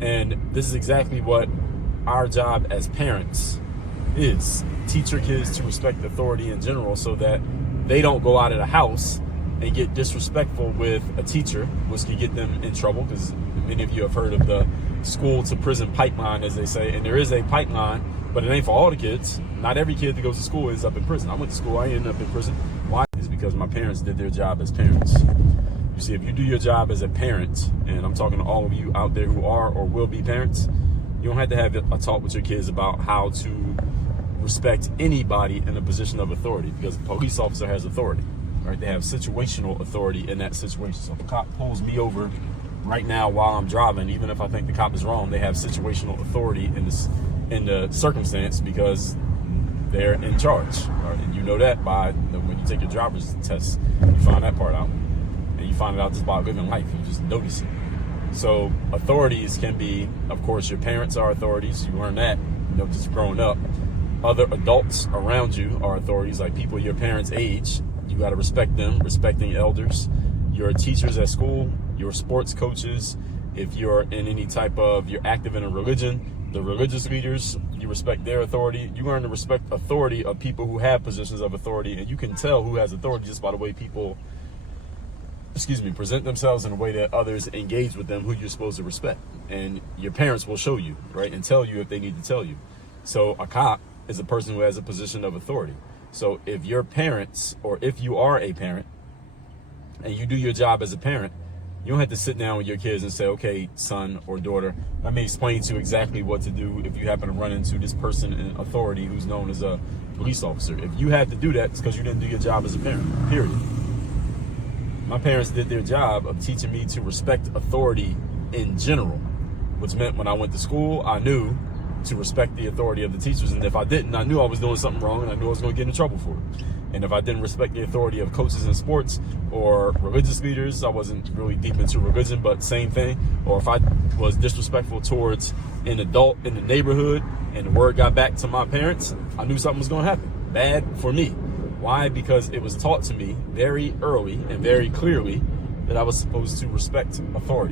And this is exactly what our job as parents is. Teach your kids to respect authority in general so that they don't go out of the house and get disrespectful with a teacher, which can get them in trouble, because many of you have heard of the school to prison pipeline, as they say, and there is a pipeline, but it ain't for all the kids. Not every kid that goes to school ends up in prison. I went to school, I ended up in prison. Why? It's because my parents did their job as parents. You see, if you do your job as a parent, and I'm talking to all of you out there who are or will be parents, you don't have to have a talk with your kids about how to respect anybody in a position of authority, because a police officer has authority, right? They have situational authority in that situation. So if a cop pulls me over right now while I'm driving, even if I think the cop is wrong, they have situational authority in the circumstance because they're in charge. Right? And you know that by when you take your driver's test, you find that part out. And you find it out just by living life. You just notice it. So authorities can be, of course, your parents are authorities. You learn that, just growing up. Other adults around you are authorities, like people your parents' age. You got to respect them, respecting elders. Your teachers at school, your sports coaches. If you're in any type of, you're active in a religion, the religious leaders, you respect their authority. You learn to respect authority of people who have positions of authority, and you can tell who has authority just by the way people, present themselves in a way that others engage with them, who you're supposed to respect. And your parents will show you, right, and tell you if they need to tell you. So a cop is a person who has a position of authority. So if your parents, or if you are a parent and you do your job as a parent, you don't have to sit down with your kids and say, okay, son or daughter, let me explain to you exactly what to do if you happen to run into this person in authority who's known as a police officer. If you had to do that, it's because you didn't do your job as a parent, period. My parents did their job of teaching me to respect authority in general, which meant when I went to school, I knew to respect the authority of the teachers. And if I didn't, I knew I was doing something wrong, and I knew I was going to get in trouble for it. And if I didn't respect the authority of coaches in sports or religious leaders, I wasn't really deep into religion, but same thing. Or if I was disrespectful towards an adult in the neighborhood and the word got back to my parents, I knew something was going to happen. Bad for me. Why? Because it was taught to me very early and very clearly that I was supposed to respect authority.